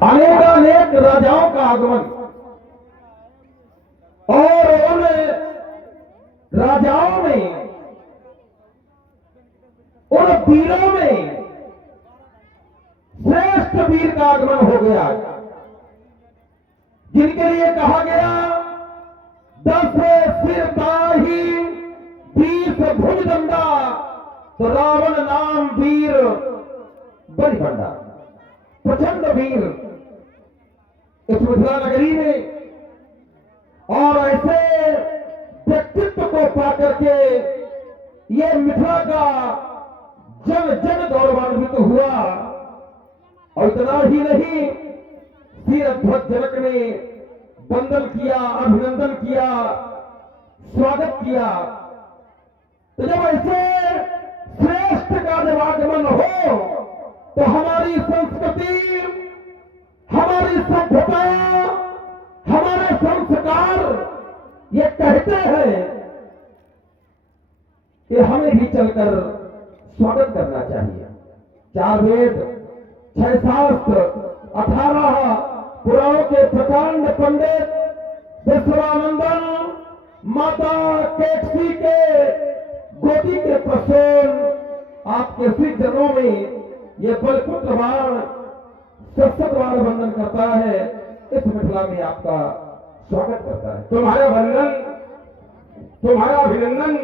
अनेकानेक राजाओं का आगमन और उन राजाओं में, उन वीरों में श्रेष्ठ वीर का आगमन हो गया, जिनके लिए कहा गया 10 सिर ताही 20 भुज दंडा, तो रावण नाम वीर बड़ी बंडा, प्रचंड वीर इस मिथिला नगरी में। और ऐसे व्यक्तित्व को पाकर के ये मिथिला का जन जन गौरवान्वित हुआ। और इतना ही नहीं, शीरध्वज जनक ने वंदन किया, अभिनंदन किया, स्वागत किया। तो जब ऐसे श्रेष्ठ का जब आगमन हो तो हमारी संस्कृति, हमारी सभ्यता, हमारे संस्कार ये कहते हैं कि हमें भी चलकर स्वागत करना चाहिए। 4 वेद, 6 शास्त्र, 18 पुराणों के प्रकांड पंडित विश्वानंदन, माता केकसी के गोदी के प्रसून आपके श्री जनों में ये बलपुत्र बाण सशतवार वंदन करता है, इस मिथिला में आपका स्वागत करता है। तुम्हारा वंदन, तुम्हारा अभिनंदन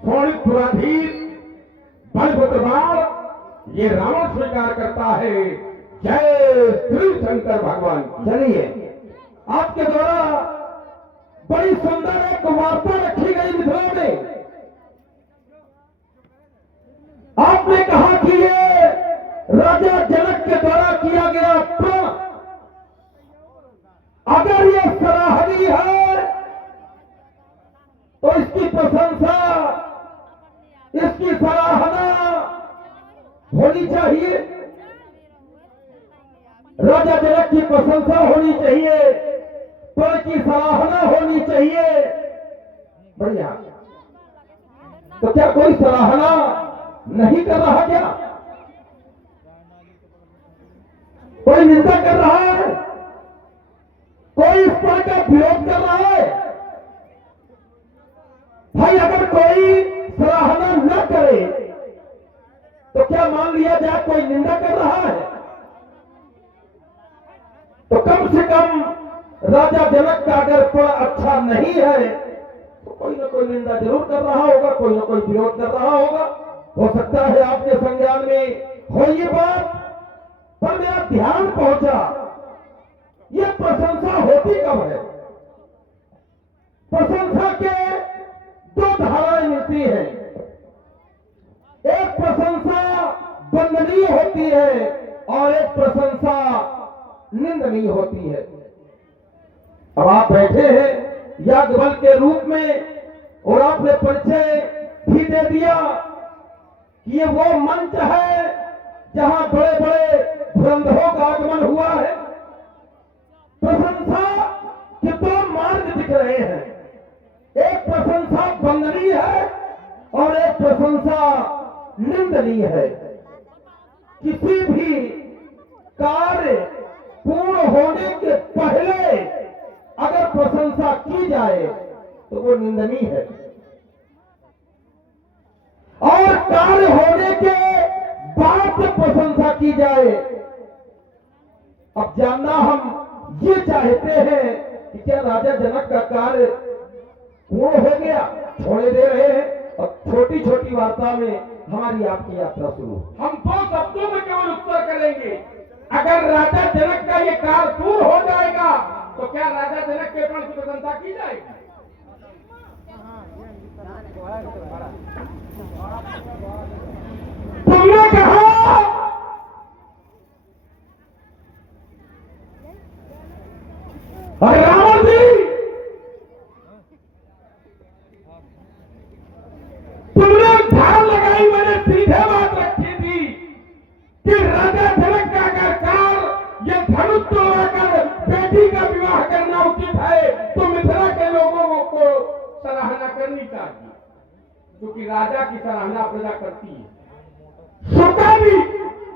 शोणित पुराधीर बलपुत्र बाण ये रावण स्वीकार करता है। जय श्री शंकर भगवान। चलिए, आपके द्वारा बड़ी सुंदर एक वार्ता रखी गई मिथिला में। आपने कहा कि ये राजा जनक के द्वारा किया गया प्रण अगर ये सराहनीय है तो इसकी प्रशंसा, इसकी सराहना होनी चाहिए। राजा जनक की प्रशंसा होनी चाहिए, प्रण की सराहना होनी चाहिए। बढ़िया। तो क्या कोई सराहना नहीं कर रहा? क्या कोई निंदा कर रहा है? कोई इस पर का विरोध कर रहा है? भाई, अगर कोई सराहना न करे तो क्या मान लिया जाए कोई निंदा कर रहा है? तो कम से कम राजा जनक का अगर प्रण अच्छा नहीं है तो कोई ना कोई निंदा जरूर कर रहा होगा, कोई ना कोई विरोध कर रहा होगा। हो सकता है आपके संज्ञान में हो ये बात, पर मेरा ध्यान पहुंचा, ये प्रशंसा होती कब है? प्रशंसा के 2 धाराएं मिलती हैं। एक प्रशंसा वंदनीय होती है और एक प्रशंसा निंदनीय होती है। अब आप बैठे हैं याज्ञवल्क्य के रूप में और आपने परिचय भी दे दिया कि ये वो मंच है जहां बड़े बड़े धुरंधरों का आगमन हुआ है। प्रशंसा के 2 मार्ग दिख रहे हैं, एक प्रशंसा वंदनीय है और एक प्रशंसा निंदनीय है। किसी भी कार्य पूर्ण होने के पहले अगर प्रशंसा की जाए तो वो निंदनीय है, और कार्य होने के बाद जब प्रशंसा की जाए। अब जानना हम ये चाहते हैं कि क्या राजा जनक का कार्य पूर्ण हो गया? छोड़े दे रहे हैं और छोटी छोटी वार्ता में हमारी आपकी यात्रा शुरू। हम 2 शब्दों में केवल उत्तर करेंगे। अगर राजा जनक का ये कार्य पूर्ण हो जाएगा तो क्या राजा जनक के प्रण की प्रशंसा की जाएगी? तुमने कहा रावण जी, तुमने ध्यान लगाई, मैंने सीधे बात रखी थी कि राजा जनक का अगर कार्य ये धनुष तोड़कर बेटी का विवाह करना उचित है तो मिथिला के लोगों को सराहना करनी चाहिए, क्योंकि राजा की सराहना प्रजा करती है। सुकानी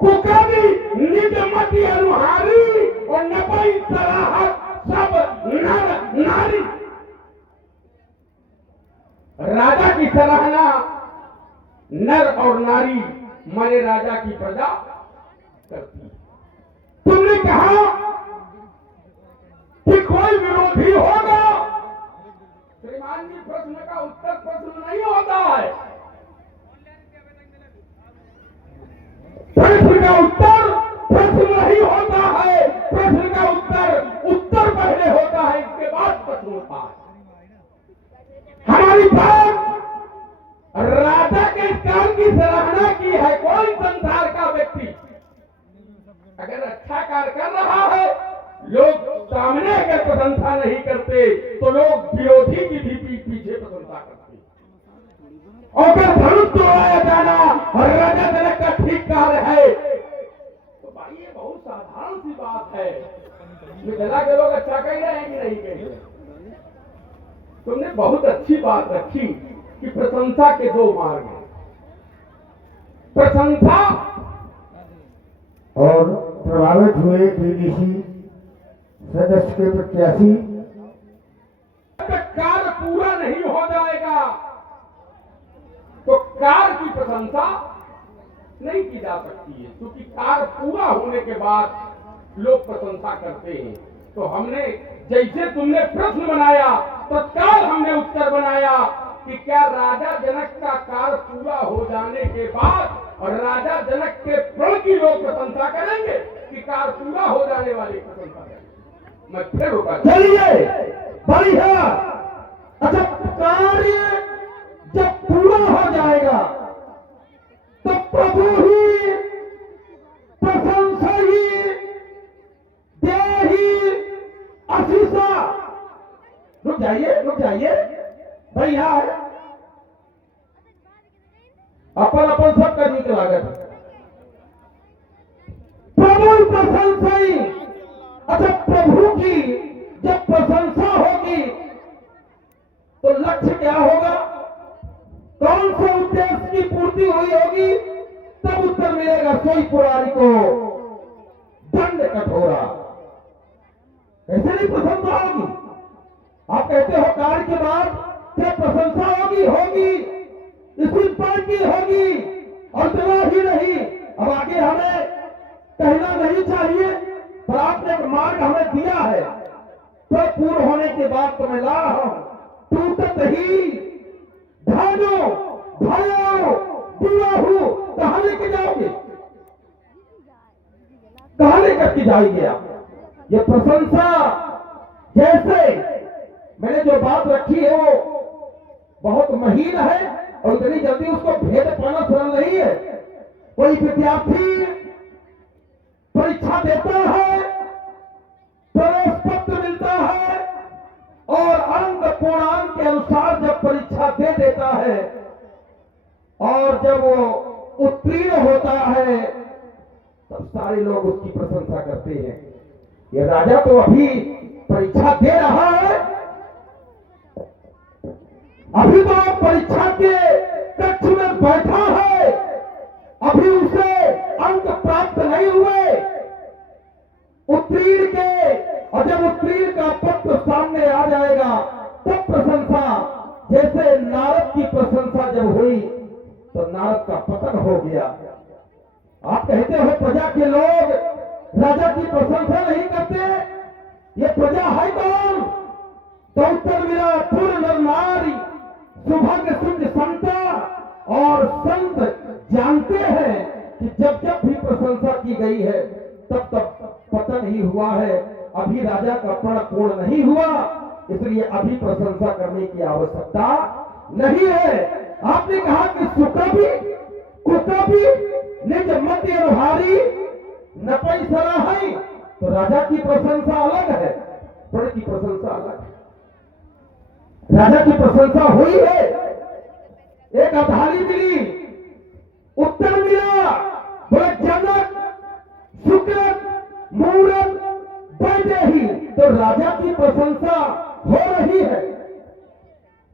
कुकानी निज मति अनुहार कोई सराहत सब नर नारी। राजा की सराहना नर और नारी माने राजा की प्रजा करती है। तुमने कहा कि कोई विरोधी होगा, श्रीमान जी प्रश्न का उत्तर प्रश्न नहीं होता है, प्रश्न का उत्तर प्रश्न नहीं होता है, प्रश्न का उत्तर पहले होता है, इसके बाद प्रश्न होता है। हमारी बात राजा के काम की सराहना की है। कोई संसार का व्यक्ति अगर अच्छा कार्य कर रहा है, लोग सामने अगर प्रशंसा नहीं करते तो लोग विरोधी की भी पीछे प्रशंसा करते। और अगर धनुष तोड़ाया जाना और राजा जनक का ठीक कार्य है तो भाई ये बहुत साधारण सी बात है। मिथिला के लोग अच्छा कह रहे हैं कि नहीं कह रहे? तुमने बहुत अच्छी बात रखी कि प्रशंसा के दो मार्ग हैं, प्रशंसा और प्रभावित हुए पीडीसी सदस्य के प्रत्याशी। कार्य पूरा नहीं हो जाएगा तो कार्य की प्रशंसा नहीं की जा सकती है, क्योंकि कार्य पूरा होने के बाद लोग प्रशंसा करते हैं। तो हमने जैसे तुमने प्रश्न बनाया तत्काल हमने उत्तर बनाया कि क्या राजा जनक का कार्य पूरा हो जाने के बाद और राजा जनक के प्रण की लोग प्रशंसा करेंगे कि कार्य पूरा हो जाने वाली प्रशंसा करेंगे? मैं फिर रुका। चलिए बढ़िया। अच्छा, कार्य जब पूरा हो जाएगा तो प्रभु ही प्रशंसा ही देहि आशीषा। रुक जाइए भैया, अपन सब का नीक लागत प्रभु प्रशंसा ही। अच्छा, प्रभु की जब प्रशंसा होगी तो लक्ष्य क्या होगा, कौन से उद्देश्य की पूर्ति हुई होगी? तब उत्तर मिलेगा सोई पुरारी को दंड कठोरा। कैसे नहीं प्रशंसा होगी? आप कहते हो कार्य के बाद क्या प्रशंसा होगी इसी पर की होगी। और इतना ही नहीं, अब आगे हमें कहना नहीं चाहिए, पर आपने एक मार्ग हमें दिया है। तो पूर्ण होने के बाद तो मैं ला रहा हूं, टूटत ही धानो भयो दुआहू। कहां लेके जाओगे, कहां लेकर के जाएंगे आप? ये प्रशंसा, जैसे मैंने जो बात रखी है वो बहुत महीन है और इतनी जल्दी उसको भेद पाना सरल नहीं है। कोई विद्यार्थी परीक्षा देता है, प्रवेश पत्र मिलता है और अंक पूर्णांक के अनुसार जब परीक्षा दे देता है और जब वो उत्तीर्ण होता है तब सारे लोग उसकी प्रशंसा करते हैं। ये राजा तो अभी परीक्षा दे रहा है, अभी तो परीक्षा के कक्ष में बैठा है, अभी उसे अंक प्राप्त नहीं हुए उत्तीर्ण के, और जब उत्तीर्ण का पत्र सामने आ जाएगा तब प्रशंसा। जैसे नारद की प्रशंसा जब हुई तो नारद का पतन हो गया। आप कहते हो प्रजा के लोग राजा की प्रशंसा नहीं करते, ये प्रजा है कौन? तो उत्तर मिला पुर नर नारी सुभाग्य सुंद संता। और संत जानते हैं कि जब जब भी प्रशंसा की गई है तब तब पतन ही हुआ है, अभी राजा का प्रण पूर्ण नहीं हुआ, इसलिए अभी प्रशंसा करने की आवश्यकता नहीं है। आपने कहा कि सुकभी कुकभी निज मत अनुहारी न पैसरा है, तो राजा की प्रशंसा अलग है, प्रण की प्रशंसा अलग है। राजा की प्रशंसा हुई है, एक अधाली मिली, उत्तर मिला, बोले जनक सुकृत मूरत वैदेही। तो राजा की प्रशंसा हो रही है,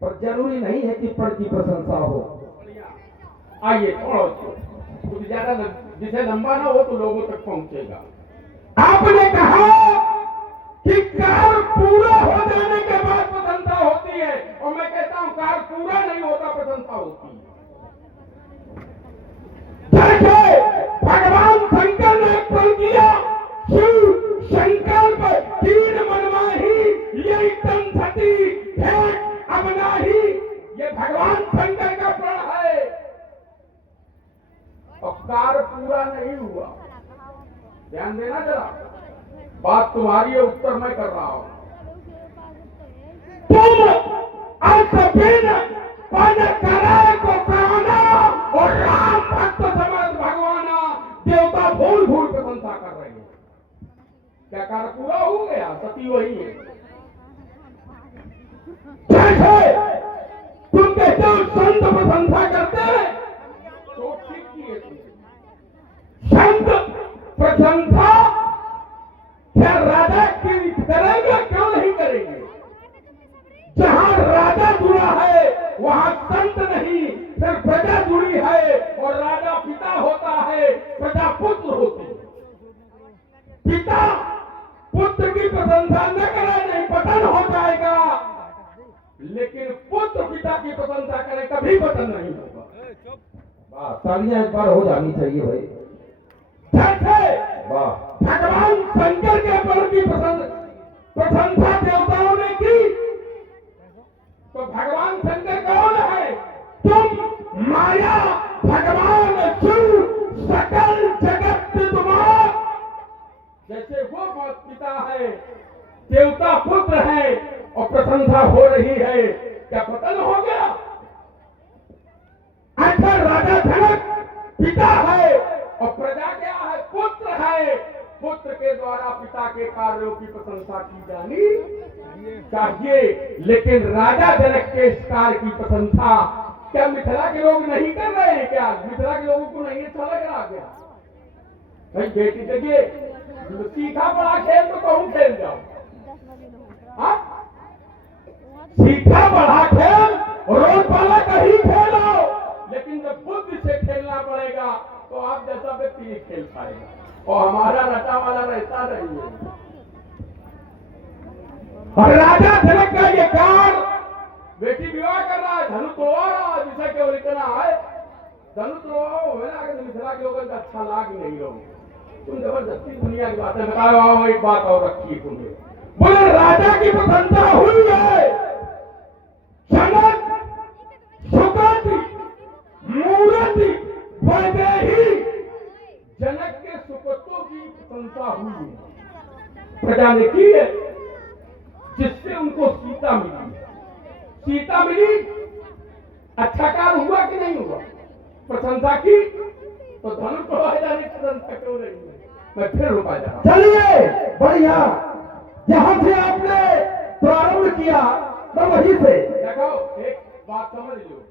पर जरूरी नहीं है कि प्रण की प्रशंसा हो। आइए छोड़ो, कुछ ज्यादा विषय लंबा ना हो तो लोगों तक पहुंचेगा। आपने कहा कि कार्य पूरा हो जाने के बाद प्रशंसा होती है, और मैं कहता हूं कार्य पूरा नहीं होता प्रशंसा होती है। जैसे भगवान शंकर ने एक प्रण किया, शिव संकल्प तीन मनमाही यही तन सती भेंट अब नाही, ये भगवान शंकर का प्रण है, और कार्य पूरा नहीं हुआ। ध्यान देना जरा, बात तुम्हारी है, उत्तर मैं कर रहा हूं। तुम अल्पबिन पन करे को कहना, और राम भक्त समझ भगवाना, देवता भूल भूल प्रशंसा कर रहे हैं। क्या कार्य पूरा हो गया? सती वही है। जैसे तुम कहते हो संत प्रशंसा करते हैं, तो ठीक किए तुमने। संत प्रशंसा क्या राजा की करेंगे? क्यों नहीं करेंगे? जहां राजा जुड़ा है वहां संत नहीं, सिर्फ प्रजा जुड़ी है, और राजा पिता होता है, प्रजा पुत्र होती है। पिता पुत्र की प्रशंसा न करे नहीं पतन हो जाएगा, लेकिन पुत्र पिता की प्रशंसा करे कभी पतन नहीं होगा। वाह, तालियां एक बार हो जानी चाहिए भाई। जैसे वाह, भगवान शंकर के प्रण की प्रशंसा देवताओं ने की, तो भगवान शंकर कौन है? तुम माया भगवान शिव सकल जगत तुम्हारा, जैसे वो पिता है, देवता पुत्र है, और प्रशंसा हो रही है, क्या पतन हो गया? अच्छा, राजा जनक पिता है, और प्रजा क्या है? पुत्र है। पुत्र के द्वारा पिता के कार्यों की प्रशंसा की जानी चाहिए, लेकिन राजा जनक के इस कार्य की प्रशंसा क्या मिथिला के लोग नहीं कर रहे हैं? क्या मिथिला के लोगों को नहीं अच्छा लग रहा? क्या भाई बेटी देखिए, सीखा पढ़ा खेल तो कहूं खेल जाओ, हाँ? सीखा पढ़ा खेल रोज वाला कहीं खेलो, लेकिन जब बुद्धि से खेलना पड़ेगा तो आप जैसा व्यक्ति नहीं खेल पाएगा, और हमारा रटा वाला रहता नहीं है। और राजा जनक का ये कार्य, बेटी विवाह कर रहा है, धनुष तोड़ा रहा है, जिसे केवल इतना है धनुष तोड़ाओ है ना, अगर मिथिला के लोगों का अच्छा लाग नहीं लोग, तुम जबरदस्ती दुनिया की बातें बताओ। एक बात और रखिए तुम्हें, बोले राजा की प्रशंसा हुई है, जनक सुगति मूर्ति वैदेही, जनक के सुपुत्रों की प्रशंसा हुई है, प्रजा ने की है, जिससे उनको सीता मिली। सीता मिली, अच्छा कार्य हुआ कि नहीं हुआ? प्रशंसा की, तो धनुष को जाने की प्रशंसा क्यों नहीं हुई? मैं फिर रुका जा रहा हूं। चलिए बढ़िया, जहां से आपने प्रारंभ किया तो वहीं से देखो, एक बात समझ लो,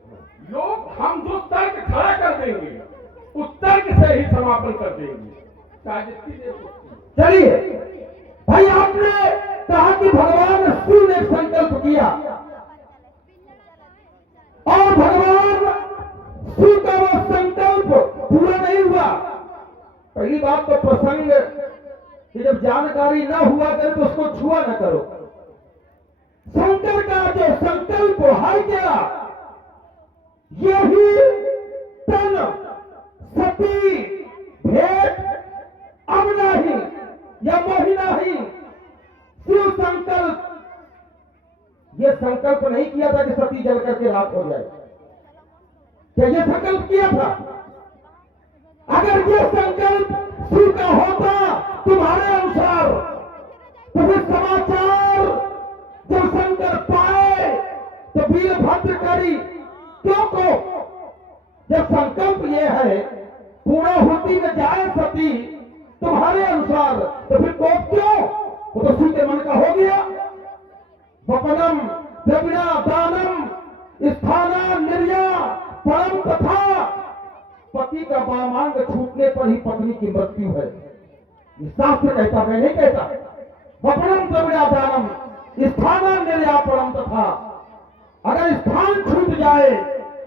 लोग हम जो तर्क खड़ा कर देंगे उस तर्क से ही समापन कर देंगे, चाहे जितनी देर होती। चलिए भाई, आपने कहा कि भगवान शिव ने संकल्प किया, और भगवान शिव का वो संकल्प पूरा नहीं हुआ। पहली बात तो प्रसंग कि जब जानकारी ना हुआ करे तो उसको छुआ ना करो। शंकर का जो संकल्प है क्या? यही तन सती भेंट अब नहीं या मोहि नहीं। शिव संकल्प, ये संकल्प नहीं किया था कि सती जल करके रात हो जाए। क्या ये संकल्प किया था? अगर ये संकल्प शिव का होता तुम्हारे अनुसार, तो फिर समाचार जब शंकर पाए तो वीरभद्र करी क्यों को? जब संकल्प ये है पूरा होती में जाए सती तुम्हारे अनुसार, तो फिर कोप क्यों? वो तो शिव के मन का हो गया। वपनम द्रविड़ा दानम स्थाना निर्या परम तथा, पति का वामांग छूटने पर ही पत्नी की मृत्यु है, ये शास्त्र कहता, मैं नहीं कहता। वपनम द्रविड़ा दानम स्थाना निर्या परम तथा, अगर स्थान छूट जाए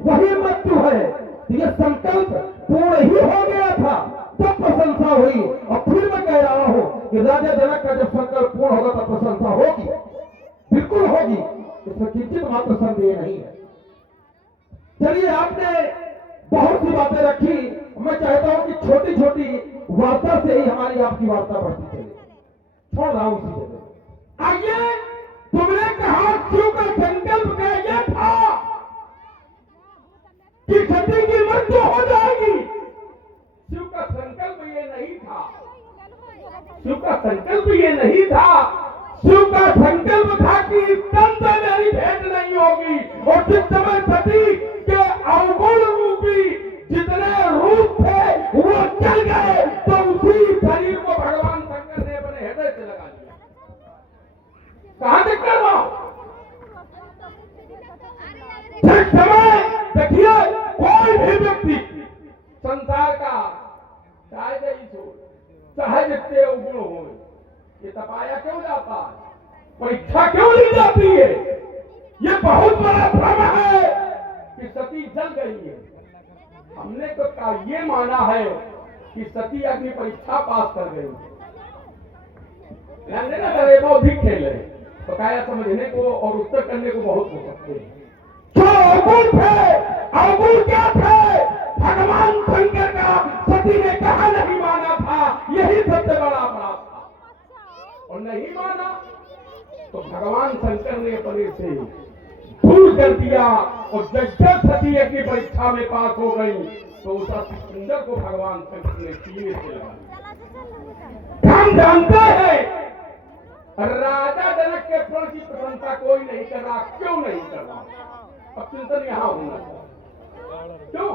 वही मृत्यु है। तो ये संकल्प पूर्ण ही हो गया था, तब प्रशंसा हुई। और फिर मैं कह रहा हूं कि राजा जनक का जब संकल्प पूर्ण होगा तो प्रशंसा होगी, बिल्कुल होगी, इसमें किंचित मात्र संदेह नहीं है। चलिए, आपने बहुत सी बातें रखी, मैं चाहता हूं कि छोटी छोटी वार्ता से ही हमारी आपकी वार्ता बढ़ती चले। छोड़ रहा हूं इसी जगह। आइए, तुमने कहा शिव का संकल्प का यह था कि सती की मृत्यु हो जाएगी। शिव का संकल्प ये नहीं था, शिव का संकल्प ये नहीं था। शिव का संकल्प था कि इस तन से मेरी भेंट नहीं होगी, और जिस समय सती के अवगुण रूपी जितने रूप थे वो चल गए, तो उसी शरीर को भगवान शंकर ने अपने हृदय से लगा लिया। कहां तक कर रहा हूं? जिस समय देखिए, कोई भी व्यक्ति संसार का चाहे सहज के अवगुण हो, ये तपाया क्यों जाता है, परीक्षा क्यों ली जाती है? ये बहुत बड़ा भ्रम है कि सती जल गई है। हमने तो ये माना है कि सती अग्नि परीक्षा पास कर गई। ध्यान देना, अगर बौद्धिक खेल है, बकाया समझने को और उत्तर करने को बहुत हो सकते हैं। जो अवगुण थे, अवगुण क्या थे? भगवान शंकर का सती ने कहा नहीं माना था, यही सबसे बड़ा अपराध था। और नहीं माना तो भगवान शंकर ने अपने से दूर कर दिया, और जब सती की परीक्षा में पास हो गई तो उस सुंदर को भगवान शंकर ने सीने से लगा दिया। हम जानते हैं राजा जनक के प्रण की प्रशंसा कोई नहीं कर रहा। क्यों नहीं कर रहा? अब चिंतन यहां होना चाहिए। क्यों?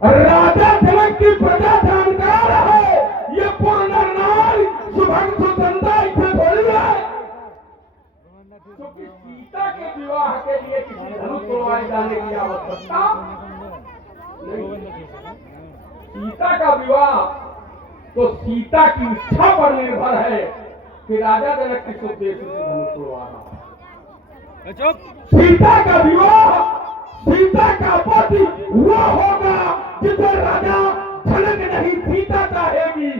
राजा जनक की प्रजा जानकार है, ये पूर्ण नारी सुभग सुचंदा इसे थोड़ी है। क्योंकि सीता के विवाह के लिए किसी धनुष तोड़वाए जाने की आवश्यकता नहीं। सीता का विवाह तो सीता की इच्छा पर निर्भर है कि राजा जनक किस उद्देश्य से धनुष तोड़वा रहा है। सीता का विवाह, सीता का पति वो होगा जिसे राजा जनक नहीं सीता चाहेगी।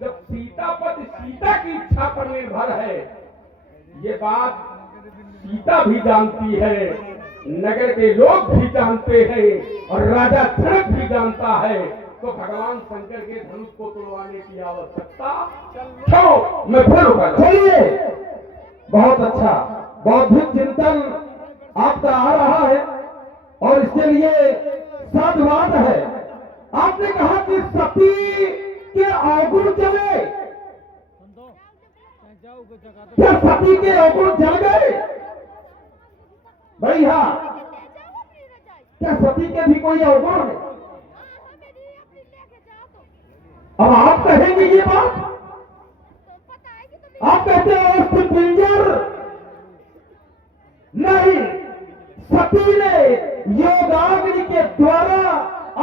जब सीता पति सीता की इच्छा पर निर्भर है, ये बात सीता भी जानती है, नगर के लोग भी जानते हैं, और राजा जनक भी जानता है, तो भगवान शंकर के धनुष को तोड़वाने की आवश्यकता क्यों? मैं फिर रुका। चलिए, बहुत अच्छा बौद्धिक चिंतन आपका आ रहा है, और इसके लिए साधुवाद है। आपने कहा कि सती के अवगुण जले, क्या सती के अवगुण जल गए? भैया, क्या सती के भी कोई अवगुण है? अब आप कहेंगे ये बात, आप कहते हैं पिंजर नहीं, सती ने योगाग्नि के द्वारा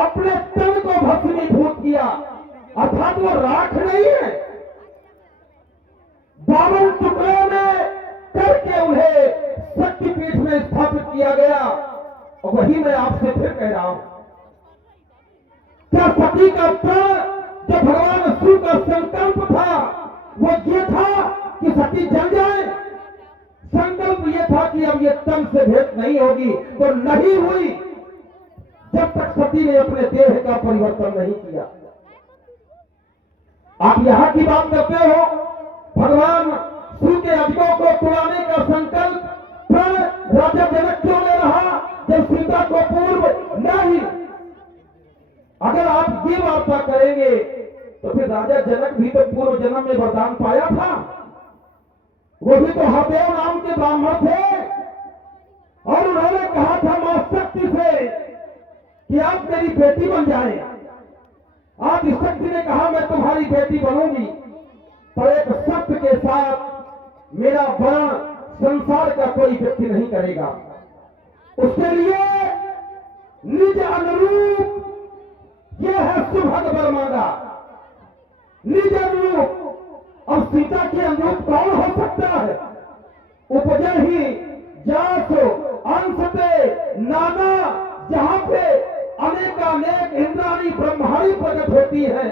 अपने तन को भस्मीभूत किया, अर्थात वो राख नहीं है, 52 टुकड़ों में करके उन्हें शक्तिपीठ में स्थापित किया गया। और वही मैं आपसे फिर कह रहा हूं, क्या सती का प्राण जो भगवान शिव का संकल्प था वो ये था कि सती जल जाए? संकल्प ये था कि अब ये तन से भेंट नहीं होगी, तो नहीं हुई जब तक सती ने अपने देह का परिवर्तन नहीं किया। आप यहां की बात करते हो, भगवान शिव के अजगों को तोड़ाने का संकल्प प्रण राजा जनक क्यों ले रहा जब सीता को पूर्व नहीं? अगर आप ये वार्ता करेंगे तो फिर राजा जनक भी तो पूर्व जन्म में वरदान पाया था, वो भी तो हरदेव नाम के ब्राह्मण थे, और उन्होंने कहा था मां शक्ति से कि आप मेरी बेटी बन जाएं। आज शक्ति ने कहा मैं तुम्हारी बेटी बनूंगी, पर एक शर्त के साथ, मेरा वर्ण संसार का कोई व्यक्ति नहीं करेगा। उसके लिए निज अनुरूप यह है सुभग वर मांगा, निज अनुरूप। अब सीता के अनुरूप कौन हो सकता है? उपजे ही जासो अंशते नाना, जहां पे अनेकानेक इंद्राणी ब्रह्माणी प्रकट होती है,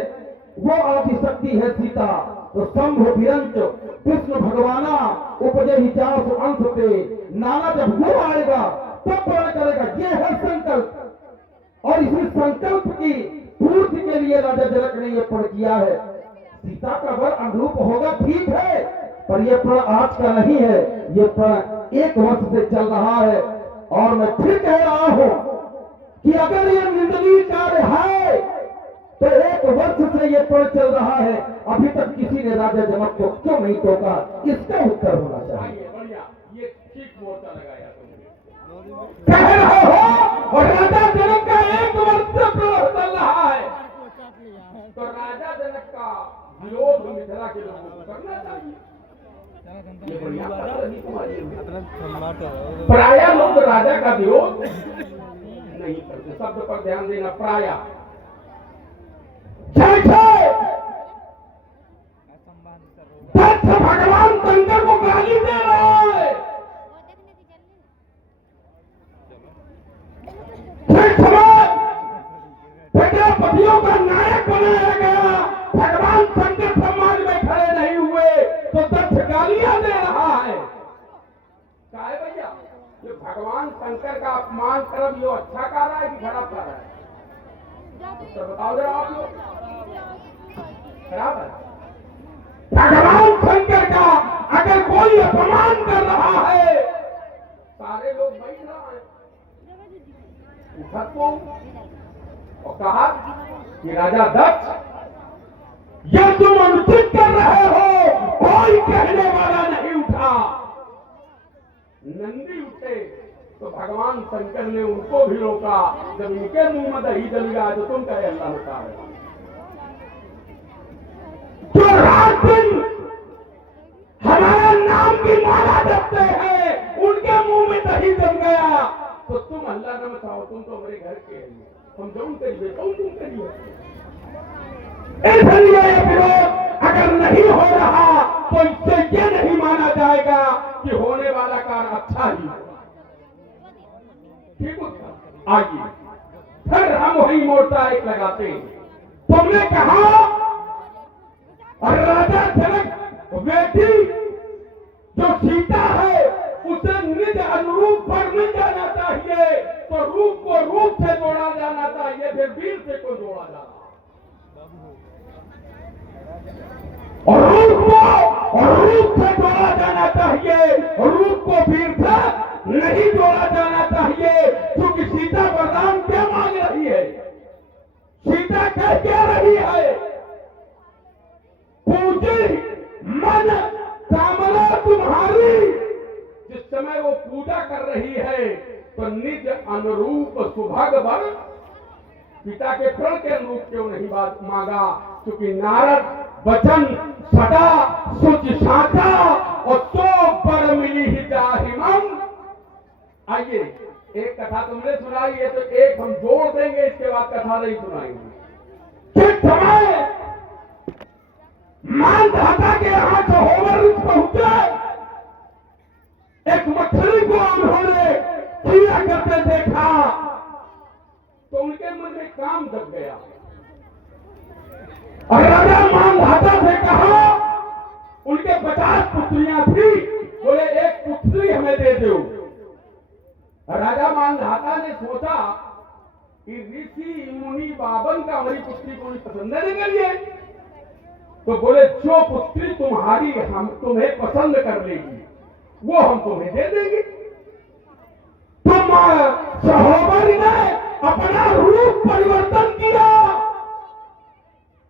वो आदिशक्ति है सीता। तो शंभु विरंच कृष्ण भगवाना उपजे ही जास अंश से नाना, जब वो आएगा तब प्रण करेगा। ये है संकल्प, और इसी संकल्प की पूर्ति के लिए राजा जनक ने ये प्रण किया है। सीता का वर अनुरूप होगा, ठीक है, पर यह प्रण आज का नहीं है, ये प्रण 1 वर्ष से चल रहा है। और मैं फिर कह रहा हूं कि अगर ये निंदनीय कार्य है तो 1 वर्ष से ये प्रण चल रहा है, अभी तक किसी ने राजा जनक को क्यों नहीं टोका? इसका उत्तर होना चाहिए। बढ़िया, ये ठीक मोर्चा लगाया तुमने। कह रहे हो और राजा जनक का 1 वर्ष से प्रण चल रहा है, तो राजा जनक का विरोध मिथिला के लोगों को करना चाहिए। ये बढ़िया बात है तुम्हारी। प्राय लोग राजा का विरोध नहीं करते। शब्द पर ध्यान देना, प्राय। दत्त भगवान शंकर को गाली दे रहा है। प्रजापतियों का नायक बनाया गया, भगवान शंकर समाज में खड़े नहीं हुए तो दत्त गालियां दे रहा है। क्या है भैया, ये भगवान शंकर का अपमान करब यो अच्छा कर रहा है कि खराब कर रहा है? तो बताओ जरा आप लोग, खराब है। भगवान शंकर का अगर कोई अपमान कर रहा है, सारे लोग बैठ रहे हैं, उठक को और कहा कि राजा दत्त, यह तुम अनुचित कर रहे हो, कोई कहने वाला नहीं उठा। नंदी उठे तो भगवान शंकर ने उनको भी रोका। जब इनके मुंह में दही जल गया तो तुम कहे अल्लाह ने कहा। जो रात दिन हमारा नाम की माला जपते हैं, उनके मुंह में दही जम गया तो तुम अल्लाह न मचाओ, तुम तो हमारे घर के हैं, हम जो करिए तुम करिए। इसलिए ये विरोध अगर नहीं हो रहा तो इससे ये नहीं माना जाएगा कि होने वाला कार्य अच्छा ही है। ठीक है, आइए फिर हम वही मोर्चा एक लगाते हैं। तुमने कहा और राजा जनक बेटी जो सीता है उसे निज अनुरूप पर नहीं जाना चाहिए, तो रूप को रूप से जोड़ा जाना चाहिए, फिर वीर से को जोड़ा जाना, और रूप से जोड़ा जाना चाहिए, रूप को वीर से नहीं जोड़ा जाना चाहिए। क्योंकि सीता वरदान क्या मांग रही है? सीता कह क्या रही है? पूजी मन कामना तुम्हारी। जिस समय वो पूजा कर रही है तो निज अनुरूप सुभग वर, पिता के प्रण के अनुरूप क्यों नहीं बात मांगा? क्योंकि नारद वचन सदा सुच साचा और तो पर मिली ही जाहि मन। आइए एक कथा तुमने सुनाई है तो एक हम जोड़ देंगे, इसके बाद कथा नहीं सुनाएंगे। किस समय मानधाता के यहां सहोवर पहुंचे, एक मछली को उन्होंने किया करते देखा तो उनके मन में काम जग गया और राजा मानधाता से कहा, उनके 50 पुत्रियां थी, बोले एक पुत्री हमें दे दो। राजा मानधाता ने सोचा कि ऋषि मुनि बाबन का हमारी पुत्री को पसंद नहीं करिए, तो बोले जो पुत्री तुम्हारी हम तुम्हें पसंद कर लेगी वो हम तुम्हें दे देंगे। तुम सहोवर ने अपना रूप परिवर्तन किया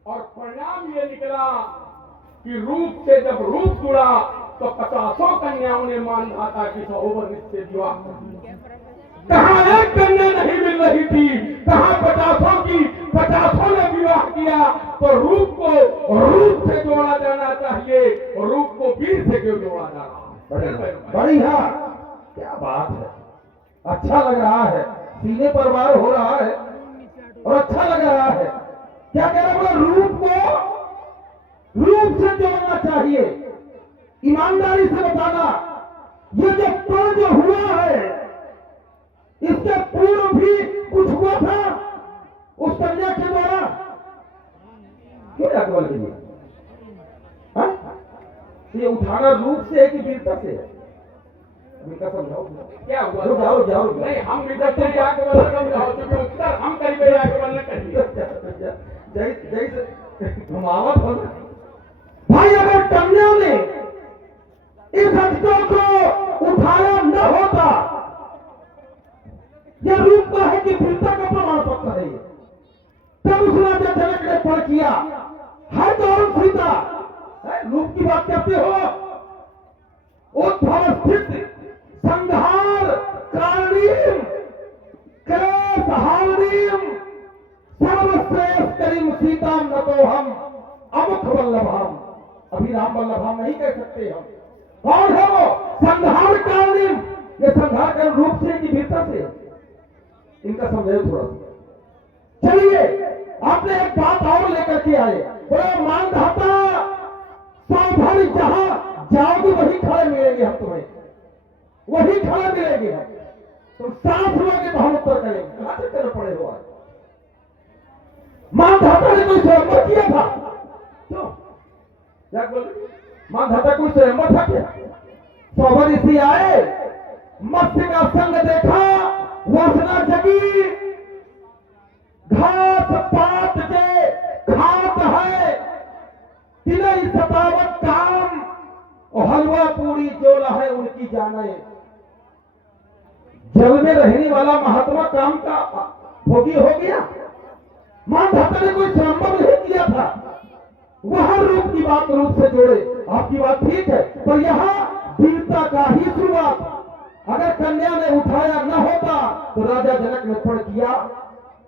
और परिणाम ये निकला कि रूप से जब रूप जुड़ा तो 50 कन्याओं ने मानधाता की सहोवर से विवाह कर दिया। कहां एक कन्या नहीं मिल रही थी, कहां 50 ने विवाह किया। तो रूप को रूप से जोड़ा जाना चाहिए, रूप को वीर से क्यों जोड़ा जा रहा? बढ़िया, क्या बात है, अच्छा लग रहा है, सीने पर वार हो रहा है और अच्छा लग रहा है। क्या कह रहा है? रूप से जोड़ना चाहिए, ईमानदारी से बताना। ये जो प्रण जो हुआ है इसके पूर्व भी कुछ हुआ था उस कन्या के द्वारा? क्यों याज्ञवल्क्य के लिए? हाँ? ये उठाना रूप से है कि वीरता से है? इनका समझाओ। क्या हुआ? रुक जाओ, रुक जाओ, रुक जाओ। नहीं, हम विगत में याज्ञवल्क्य समझाओ, क्योंकि उत्तर हम करीबे याज्ञवल्क्य करिए। जैसे घुमावत हो ना भाई, अगर कन्या ने इस हस्तों को उठाया न होता, यह रूप का है कि वीरता का प्रमाण पत्र है, तब उस राजा जनक ने पर किया है गौरव सीता। रूप की बात करते हो, उद्भव स्थित संहार कारणीम क्लेश हारणीम सर्वश्रेष्ठ करीम सीता न तो हम अमुख वल्लभाम, अभी राम वल्लभाम नहीं कह सकते हम। कौन है वो? संहार कारणीम। ये संहार का रूप से कि वीरता से? इनका समझाइए थोड़ा सा। चलिए, आपने एक बात और लेकर के आए, बोले मानधाता सौभरी जहां जाओगे वही खड़े मिलेंगे हम तुम्हें, वही खड़े मिलेंगे हम। तुम साथ लोगे तो हम उत्तर करेंगे। कहां से चल पड़े हो आज? मानधाता ने कोई स्वयंवर किया था? क्यों? क्या बोले? मानधाता कोई स्वयंवर था क्या? सौभरी सी आए, मत्स्य का संग देखा, वासना जगी, घास पात के खात है, तिलई सतावत काम, और हलवा पूरी जोला है उनकी जाने। जल में रहने वाला महात्मा काम का भोगी हो गया। मानधाता ने कोई स्वयंवर नहीं किया था। वह रूप की बात रूप से जोड़े, आपकी बात ठीक है, पर यहां वीरता का ही शुरुआत। अगर कन्या ने उठाया न होता तो राजा जनक ने फड़ किया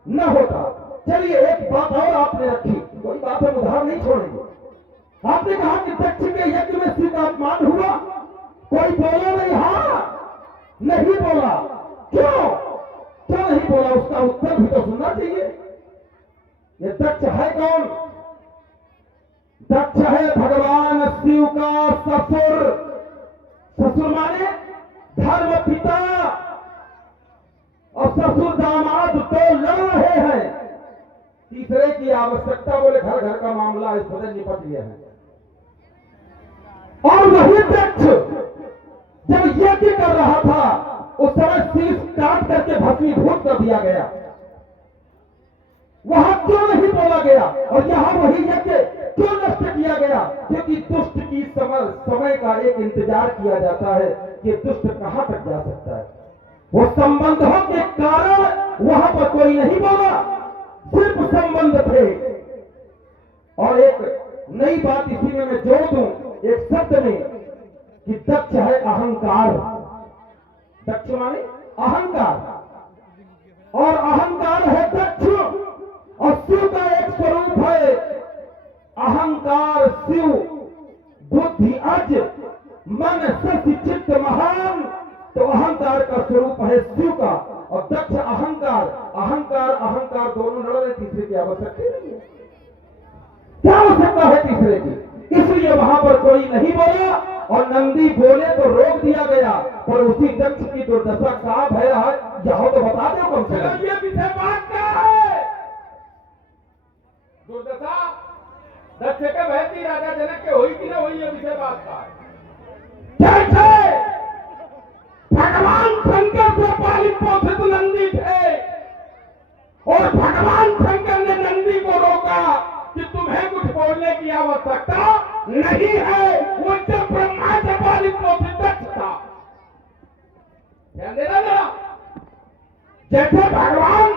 न होता। चलिए, एक बात और आपने रखी, कोई बात हम उधार नहीं छोड़ेंगे। आपने कहा कि दक्ष के यज्ञ में स्त्री का अपमान हुआ, कोई बोला नहीं? हाँ, नहीं बोला। क्यों? क्यों नहीं बोला? उसका उत्तर भी तो सुनना चाहिए। ये दक्ष है कौन? दक्ष है भगवान शिव का ससुर। ससुर माने धर्म पिता, और ससुर दामाद तो लड़ रहे हैं। तीसरे की आवश्यकता, बोले घर घर का मामला इस तरह निपट गया है। और वही दक्ष जब यज्ञ कर रहा था, उस समय शीश काट करके भस्मीभूत कर दिया गया। वहां क्यों नहीं बोला गया? और यहां वही यज्ञ क्यों नष्ट किया गया? क्योंकि दुष्ट की समय का एक इंतजार किया जाता है कि दुष्ट कहां तक जा सकता है। वो संबंधों के कारण वहां पर कोई नहीं बोला, सिर्फ संबंध थे। और एक नई बात इसी में मैं जोड़ दूं, एक शब्द में, कि दक्ष है अहंकार। दक्ष माने अहंकार, और अहंकार है दक्ष, और शिव का एक स्वरूप है अहंकार शिव, बुद्धि अज, मन सत्य चित्त महान। तो अहंकार का स्वरूप है शिव का, और दक्ष अहंकार। अहंकार अहंकार दोनों लड़ रहे, तीसरे की आवश्यकता नहीं है। क्या आवश्यकता है तीसरे की? इसलिए वहां पर कोई नहीं बोला, और नंदी बोले तो रोक दिया गया। पर उसी दक्ष की दुर्दशा का भय है, यह तो बता दो कम से कम। ये विषय बात क्या है? दुर्दशा दक्ष के भयती राजा जनक के हुई कि न हुई, ये विषय बात का है। कैसे भगवान शंकर से पालित पोषित नंदी थे, और भगवान शंकर ने नंदी को रोका कि तुम्हें कुछ बोलने की आवश्यकता नहीं है। वो जब ब्रह्मा से पालित पोषित दक्ष था। ध्यान देना जरा, जैसे भगवान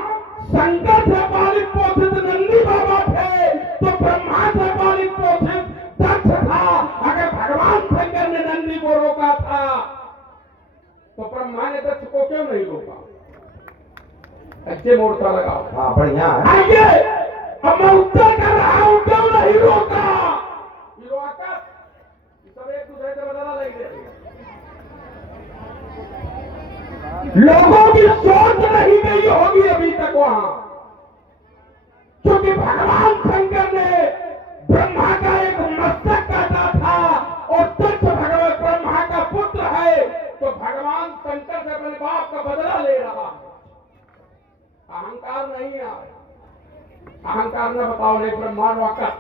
शंकर से पालित पोषित नंदी बाबा थे, तो ब्रह्मा से पालित पोषित दक्ष था। अगर भगवान शंकर ने नंदी को रोका था, तो ब्रह्मा ने दक्ष को क्यों नहीं रोका? अच्छे मोर्चा लगाओ। हाँ, बढ़िया है। आइए, अब मैं उत्तर कर रहा हूं, क्यों नहीं रोका? सब एक दूसरे से बदला लगे। लोगों की सोच नहीं गई होगी अभी तक वहां, क्योंकि भगवान शंकर ने ब्रह्मा का एक मस्तक काटा था, और दक्ष भगवान ब्रह्मा का पुत्र है, तो भगवान शंकर से अपने बाप का बदला ले रहा है। अहंकार नहीं है, अहंकार न बताओ, नहीं ब्रह्मांड वाकत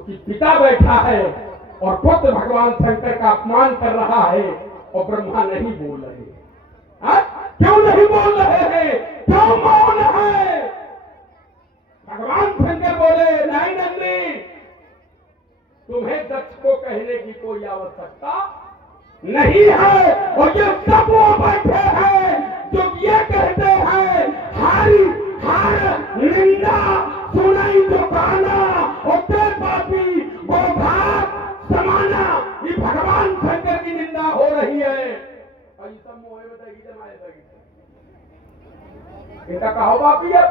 क्योंकि पिता बैठा है और पुत्र भगवान शंकर का अपमान कर रहा है और ब्रह्मा नहीं बोल रहे। हाँ? क्यों नहीं बोल रहे हैं? क्यों मौन है? भगवान शंकर बोले, नहीं नंदी, तुम्हें दक्ष को कहने की कोई आवश्यकता नहीं है। और ये सब वो बैठे हैं जो ये कहते हैं हारी हार निंदा सुनाई जो गाना और पापी वो भाग समाना, ये भगवान शंकर की निंदा हो रही है। और ये सब मोहे में दही जमाए इनका कहो पापी अब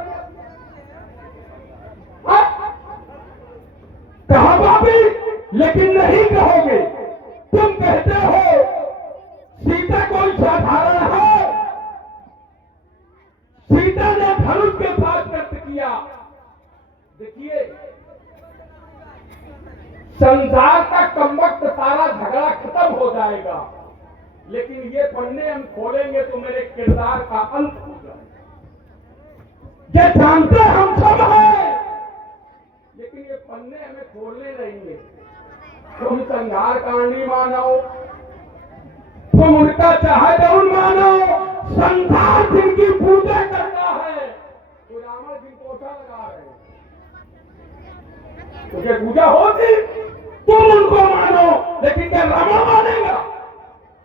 कहा पापी, लेकिन नहीं कहोगे। तुम कहते हो सीता कोई साधारण है। सीता ने धनुष के साथ व्यक्त किया। देखिए, संसार का कमबख्त सारा झगड़ा खत्म हो जाएगा, लेकिन ये पन्ने हम खोलेंगे तो मेरे किरदार का अंत हो जाएगा। ये जानते हम सब हैं, लेकिन ये पन्ने हमें खोलने नहीं है। तुम संहार कांडी मानो, तुम उनका चाहे दौन मानो, संसार जिनकी पूजा करता है तो रावण जी पोछा लगा रहे हैं, तुझे पूजा होती तुम उनको मानो, लेकिन क्या रावण मानेगा?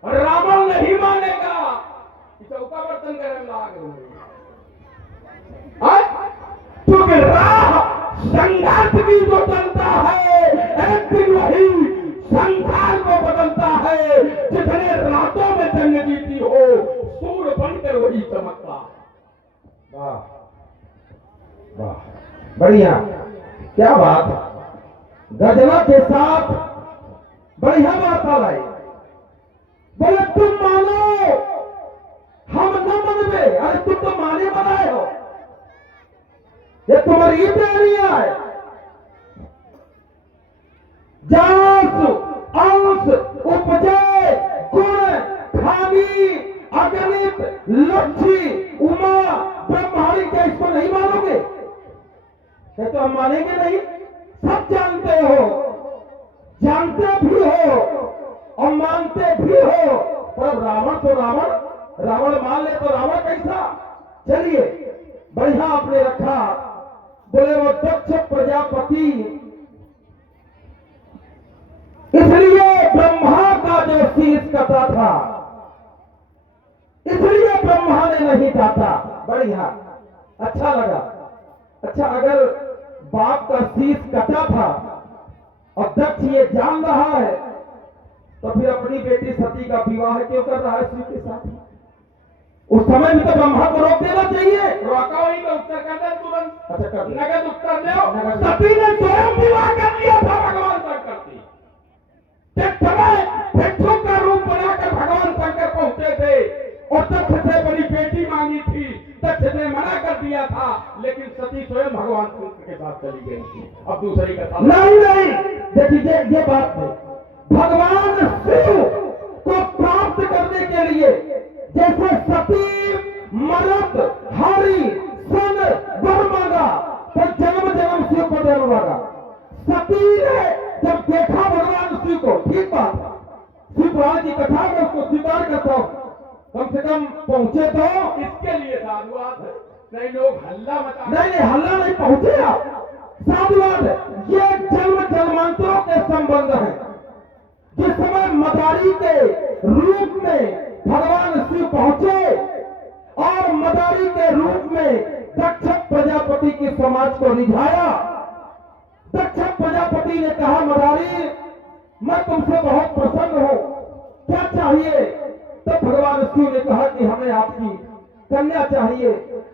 और रावण नहीं मानेगा। चौका बर्तन करने लाग क्योंकि राह संघर्ष की जो चलता है एक दिन वही संसार को बदलता है। जितने रातों में जंग जीती हो सूर बनकर वही चमकता। वाह वाह, बढ़िया, क्या बात। गजना के साथ बढ़िया बात लाई। बोले तुम मानो, हम न मनबे। अरे तुम तो माने बनाए हो, ये तुम्हारी तैयारी है। जास अंश उपजय गुण खानी अगणित लक्ष्य उमा ब्रह्माणी, क्या इसको नहीं मानोगे? क्या तो हम मानेंगे नहीं? सब जानते हो, जानते भी हो और मानते भी हो। पर रावण तो रावण मान ले तो रावण कैसा? चलिए, बढ़िया आपने रखा। बोले वो दक्ष प्रजापति, इसलिए ब्रह्मा का जो शीश कटा था, इसलिए ब्रह्मा ने नहीं काटा। बढ़िया, अच्छा लगा। अच्छा, अगर बाप का शीश कटा था और दक्ष ये जान रहा है तो फिर अपनी बेटी सती का विवाह क्यों कर रहा है शिव के साथ? उस समय भी तो ब्रह्मा को रोक देना चाहिए। रोका वही का उत्तर कर दे तुरंत। अच्छा, कर दो। नगद उत्तर दो। सती ने स्वयं विवाह कर लिया था भगवान शंकर से। जब समय भिक्षु का रूप बनाकर भगवान शंकर पहुंचे थे और दक्ष से बड़ी बेटी मांगी थी, दक्ष ने मना कर दिया था, लेकिन सती स्वयं भगवान शंकर के साथ चली गई थी। अब दूसरी का नहीं, देखिए ये बात है। भगवान शिव को प्राप्त करने के लिए जैसे सती मरद हरि सन वर मांगा तो जन्म जन्म शिव को जन्म मांगा। सती ने जब देखा भगवान शिव को, ठीक बात है, शिव पुराण की कथा में उसको स्वीकार करता हूं, कम से कम पहुंचे तो इसके लिए साधुवाद। नहीं लोग हल्ला मचा, नहीं हल्ला नहीं, पहुंचे आप साधुवाद। ये जन्म जन्मांतरों के संबंध है। जिस समय मदारी के रूप में भगवान शिव पहुंचे और मदारी के रूप में दक्ष प्रजापति के समाज को रिझाया, दक्ष प्रजापति ने कहा मदारी मैं तुमसे बहुत प्रसन्न हूं, क्या चाहिए? तो भगवान शिव ने कहा कि हमें आपकी कन्या चाहिए।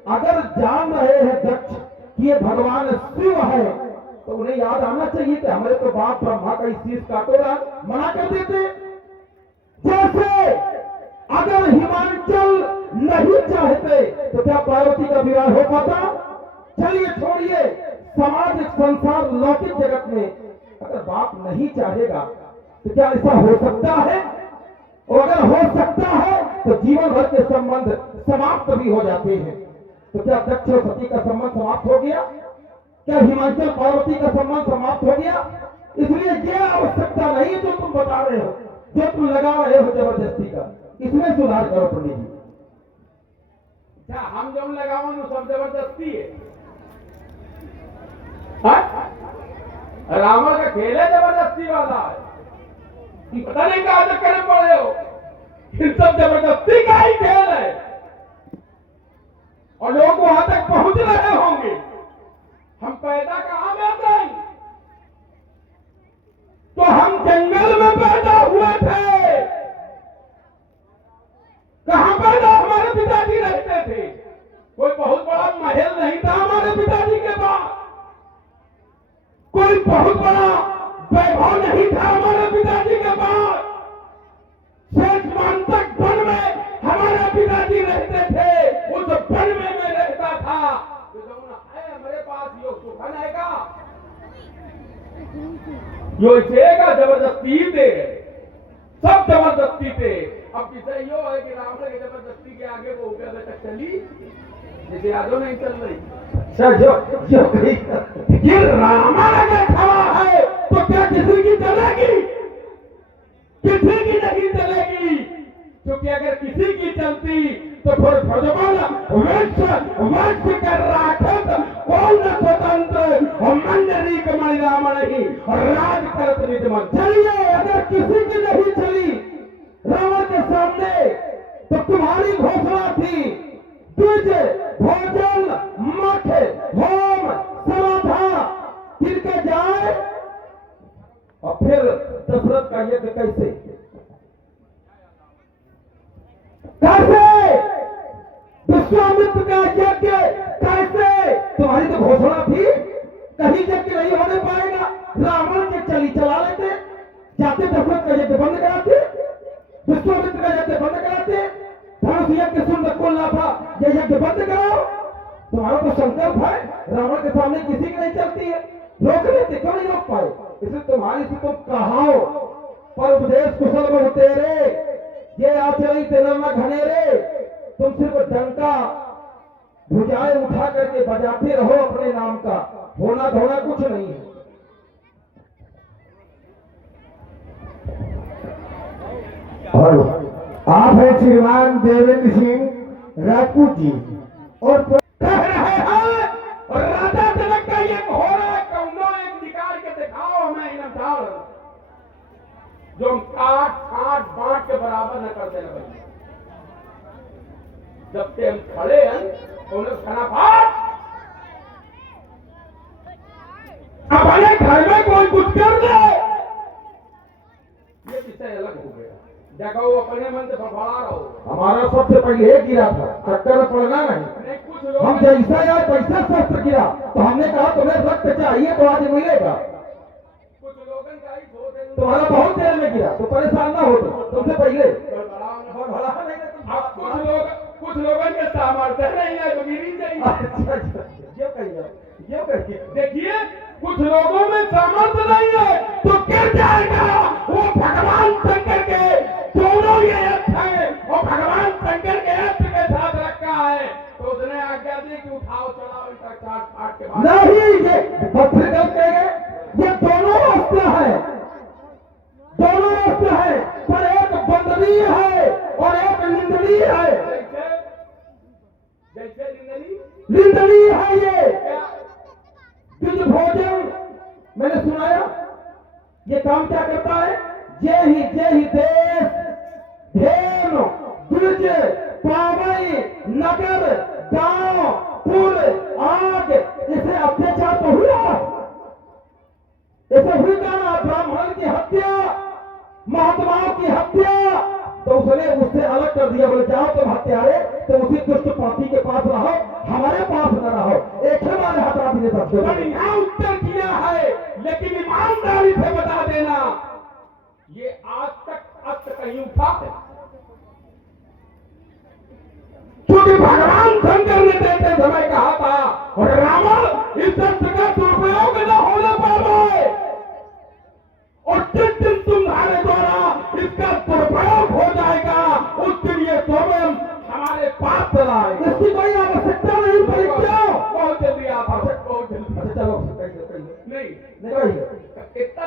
अगर जान रहे हैं दक्ष कि ये भगवान शिव है तो उन्हें याद आना चाहिए कि हमारे तो बाप ब्रह्मा का शीश काटो रहा, मना कर देते। जैसे अगर हिमाचल नहीं चाहते तो क्या पार्वती का विवाह हो पाता? चलिए छोड़िए, सामाजिक संसार लौकिक जगत में अगर बाप नहीं चाहेगा तो क्या ऐसा हो सकता है? और अगर हो सकता है तो जीवन भर के संबंध समाप्त भी हो जाते हैं। तो क्या दक्ष और सती का संबंध समाप्त हो गया? क्या हिमाचल पार्वती का संबंध समाप्त हो गया? इसलिए ये आवश्यकता नहीं जो तुम बता रहे हो, जो तुम लगा रहे हो जबरदस्ती का, इसमें सुधार करो पंडित जी। अच्छा, हम जब लगावन वो सब जबरदस्ती है। हाँ? रावण का खेल है जबरदस्ती वाला है। पता नहीं कहां तक करे पड़े हो, इन सब जबरदस्ती का ही खेल है और लोग वहां तक पहुंच रहे होंगे। हम पैदा कहां में थे? तो हम जंगल में पैदा हुए थे। कहां पैदा हमारे पिताजी रहते थे? कोई बहुत बड़ा महल नहीं था हमारे पिताजी के पास, कोई बहुत बड़ा वैभव नहीं था हमारे पिताजी के पास। शेषमांतक वन में हमारे पिताजी रहते थे, उस वन में मैं रहता था। जो है हमारे पास यो सुखन है का, यो इसे का जबरदस्ती थे, सब जबरदस्ती थे। अब किसे यो है कि रावण की जबरदस्ती के आगे वो उगे तक चली, जैसे आजो नहीं चल रही। अच्छा, जो ये रावण अगर खड़ा है तो क्या किसी की चलेगी? किसी की नहीं चलेगी, क्योंकि अगर किसी की चलती तो फिर भजबल वंश कर राक्षस कौन स्वतंत्र और मंजरी कमल रावण ही राज करत निजमन। चलिए, अगर किसी की नहीं चली रावण के सामने, तो तुम्हारी घोषणा थी द्विज भोजन मठ होम समाधा तिनके जाए, और फिर दशरथ का यज्ञ कैसे कैसे विश्वामित्र का यज्ञ कैसे? तुम्हारी तो घोषणा थी कहीं यज्ञ नहीं होने पाएगा। रावण के चली चला लेते, जाते दशरथ का यज्ञ बंद कराते, विश्वामित्र का यज्ञ बंद कराते, धनुष यज्ञ सुंदर कोल्ला था, ये यज्ञ बंद कराओ। तुम्हारा तो संकल्प है, रावण के सामने किसी की नहीं चलती है, रोक लेते, क्यों नहीं रोक पाए? इसलिए तुम्हारी से तुम कहाओ पर उपदेश कुशल बहु तेरे, ये आचरी तेरा न घनेरे। तुम सिर्फ डंका भुजाएं उठा करके बजाते रहो अपने नाम का, होना धोना कुछ नहीं है। और आप हैं श्रीमान देवेंद्र सिंह राजपूत जी, और कह रहे हैं और राजा जनक का ये हो रहा है, कौनो एक निकाल के दिखाओ हमें इन ढाल जो हम काट काट बांट के बराबर न कर देना भाई। जब से हम खड़े हैं उन्हें खाना फाट, अपने घर में कोई कुछ कर दे, ये विषय अलग हो गया। देखो वो अपने मन से फड़फड़ा रहो। हमारा सबसे पहले एक गिरा था, चक्कर में पड़ना नहीं। कुछ लोग हम जैसा यार पैसा शस्त्र गिरा तो हमने कहा तुम्हें रक्त चाहिए तो आज मिलेगा। कुछ लोगन का ही धो दे, तुम्हारा बहुत देर में गिरा तो परेशान ना हो, तुमसे पहले भला नहीं। अब कुछ लोगन के सामर्थ्य नहीं है तो गिरी जाइए। अच्छा, ये कहिए देखिए, कुछ लोगों में सामर्थ्य नहीं है तो गिर जाएगा। वो भगवान शंकर के दोनों ये अस्त्र है और भगवान शंकर के अस्त्र के साथ रखा है, तो उसने आज्ञा दी कि उठाओ चढ़ाओ इनका काट काट के बाद नहीं, ये पत्थर करते गए, ये दोनों अस्त्र है, दोनों अस्त्र है, पर एक बंदनीय है और एक निंदनीय है। जैसे निंदनीय है ये क्या द्विज भोजन, मैंने सुनाया ये काम क्या करता है? जय ही देश धेनु द्विज पावई नगर गांव पुर आग, इसे अत्याचार तो हुआ, इसे हुई ना ब्राह्मण की हत्या, महात्माओं की हत्या, तो उसने उससे अलग कर दिया। बोले जाओ तुम हत्यारे, तो उसी दुष्ट पापी के पास रहो, हमारे पास न रहो। एक ही बार हटा दिए सबसे। बढ़िया उत्तर किया है, लेकिन ईमानदारी से बता देना ये आज तक अस्त्र कहीं उठा है? क्योंकि भगवान शंकर ने देते समय कहा था और रावण इस अस्त्र का दुरुपयोग न होने पाए, और जिस दिन तुम्हारे द्वारा इसका दुरुपयोग हो जाएगा उस दिन ये स्वयं हमारे पास चला आएगा। इसकी कोई आवश्यकता नहीं पड़ी। क्यों? बहुत जल्दी आप बहुत जल्दी। अच्छा चलो, नहीं नहीं कहिए। इतना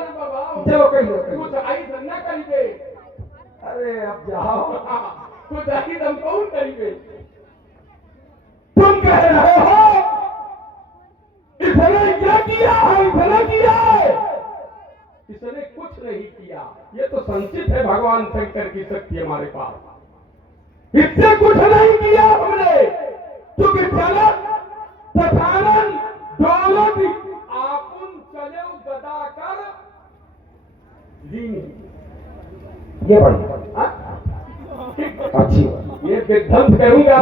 इसने कुछ नहीं किया, ये तो संचित है भगवान शंकर की शक्ति हमारे पास। इससे कुछ नहीं किया हमने, क्योंकि चलत तथानन दौलत आपुन चले गदा कर लीनी। ये बढ़िया, अच्छी बात। ये विध्वंस करूंगा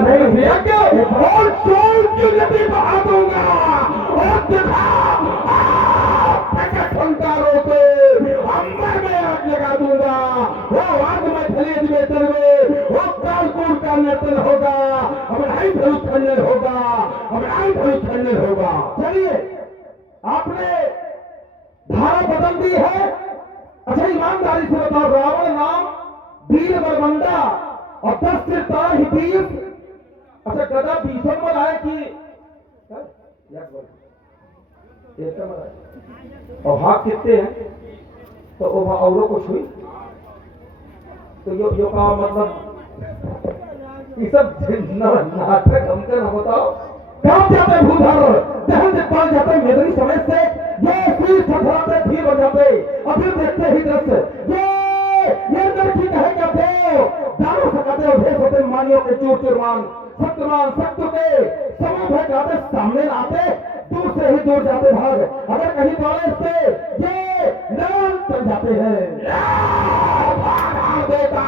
और चोर की नदी बहा दूंगा और दिखा संकारों को अंबर में आग लगा दूंगा। वो आग में खलीज में चल गए, वो कालकूट का नर्तन होगा, अब नहीं धनुष खंडन होगा, अब नहीं धनुष खंडन होगा। चलिए, आपने धारा बदल दी है। अच्छा, ईमानदारी से बताओ, रावण नाम वीर बरबंडा और 10 से 20। अच्छा, गदा 20 में आए कि और हाथ कितने हैं, तो वो औरों को छुई, तो यो का मतलब ये सब नाटक हमको न बताओ। काम जाते भूधर दहन से पाल जाते मेदनी समय से ये फिर थरथराते भीड़ हो जाते, और फिर देखते ही दृश्य ये लड़की कहेगा देव दानों सकाते और भेष होते मानियों के चूर चुरमान सत्यमान सत्य के समूह भटकाते सामने आते, दूर से ही दूर जाते भाग, अगर कहीं वाले से ये नयन तक जाते हैं। देता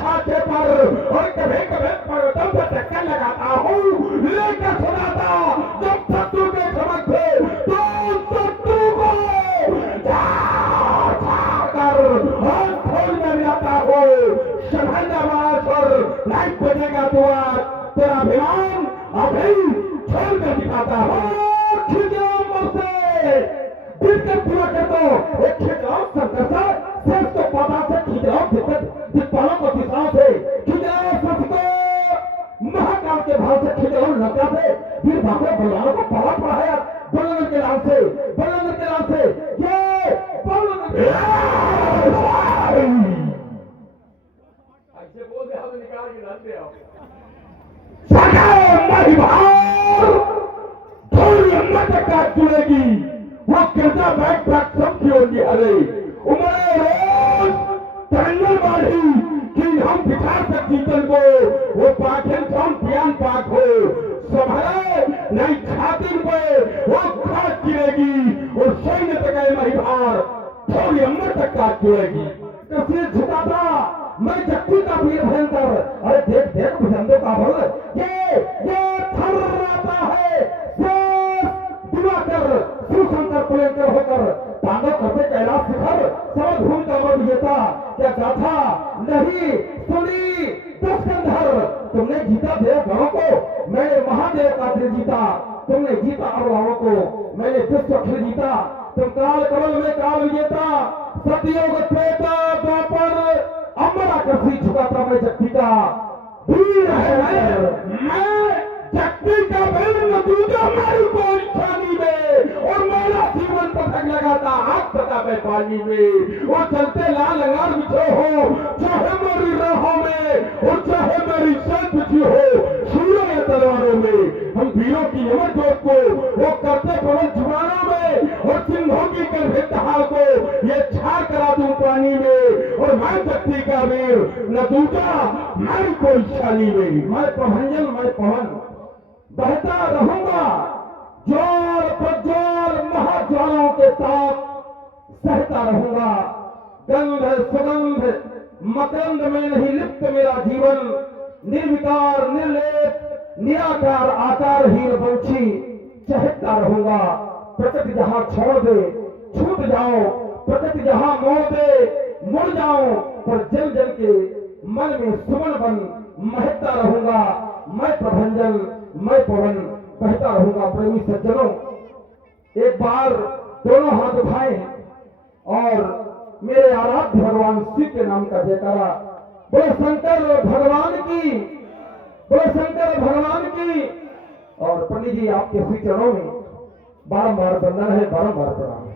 छाते पर और कभी कभी पर्वतों पर चक्कर लगाता हूँ, लेकर सुनाता जब शत्रु के समक्ष तो शत्रु को खोल में जाता हो पर लाइट बजेगा द्वार, तेरा अभिमान अभी छोड़ कर दिखाता हो। दिलकर पूरा कर दो एक खिंचाव संकर्षण शेष को पता से खिंचाव दिक्पालों को दिशाओं से खिंचाव सच को महाकाल के भाव से खिंचाव लगा से वीर भागवत बलवानों को पड़ा पढ़ाया बलंग के नाम से ये बलंग ऐसे बोल दे हम निकाल के डालते आओ जुड़ेगी वो किरदा बैठ बैठ सब की होगी। अरे उमरे रोज टंगल वाली कि हम दिखा सकती जीतन को वो पाखन कौन ध्यान पाक हो संभले नहीं छाती पे वो खाट गिरेगी और सैन्य तक महिभार थोड़ी अम्बर तक काट जुड़ेगी। कसीर झुकाता मैं जक्की का वीर भयंकर, अरे देख देख भुजंगों का बल ये थर्राता है दिवाकर सुशंकर पुलेंकर होकर तांडव करते कैलाश शिखर समझ भूमि का विजेता क्या गाथा नहीं सुनी 10 कंधर। तुमने जीता देव गणों को, मैंने महादेव का दिल जीता। तुमने जीता अवलाओं को, मैंने विश्व खेल जीता। तुम काल कमल में काल विजेता, सतयुग त्रेता द्वापर अमरा कसी झुकाता मैं जक्की का वीर है। मैं जक्की का वीर न दूजा मेरी कोई छानी में और मेरा जीवन पथक लगाता हाथ तथा मैं पानी में। वो चलते लाल अंगार बिछे हो चाहे मेरी राहों में और चाहे मेरी सर बिछी हो सूर्यों या तलवारों में। हम वीरों की यमन जोत को वो करते पवन जुबानों में और सिंहों की कंधे दहाड़ को ये छाड़ करा दूं पानी में। और मैं जक्की का वीर न दूजा मेरी कोई छानी में। मैं प्रभंजन मैं पवन बहता रहूंगा ज्वाल प्रज्वाल महाज्वालों के ताप सहता रहूंगा। गंध सुगंध मकरंद में नहीं लिप्त मेरा जीवन, निर्विकार निर्लेप निराकार आकारहीन वंशी चहकता रहूंगा। प्रकृति जहां छोड़ दे छूट जाओ, प्रकृति जहां मोड़ दे मुड़ जाओ, पर जल जल के मन में सुमन बन महकता रहूंगा। मैं प्रभंजन मैं पवन बहता रहूंगा। प्रेमी सज्जनों, एक बार दोनों हाथ उठाए और मेरे आराध्य भगवान शिव के नाम का जयकारा। बोले शंकर भगवान की, बोले शंकर भगवान की। और पंडित जी आपके श्री चरणों में बारंबार वंदन है, बारंबार प्रणाम।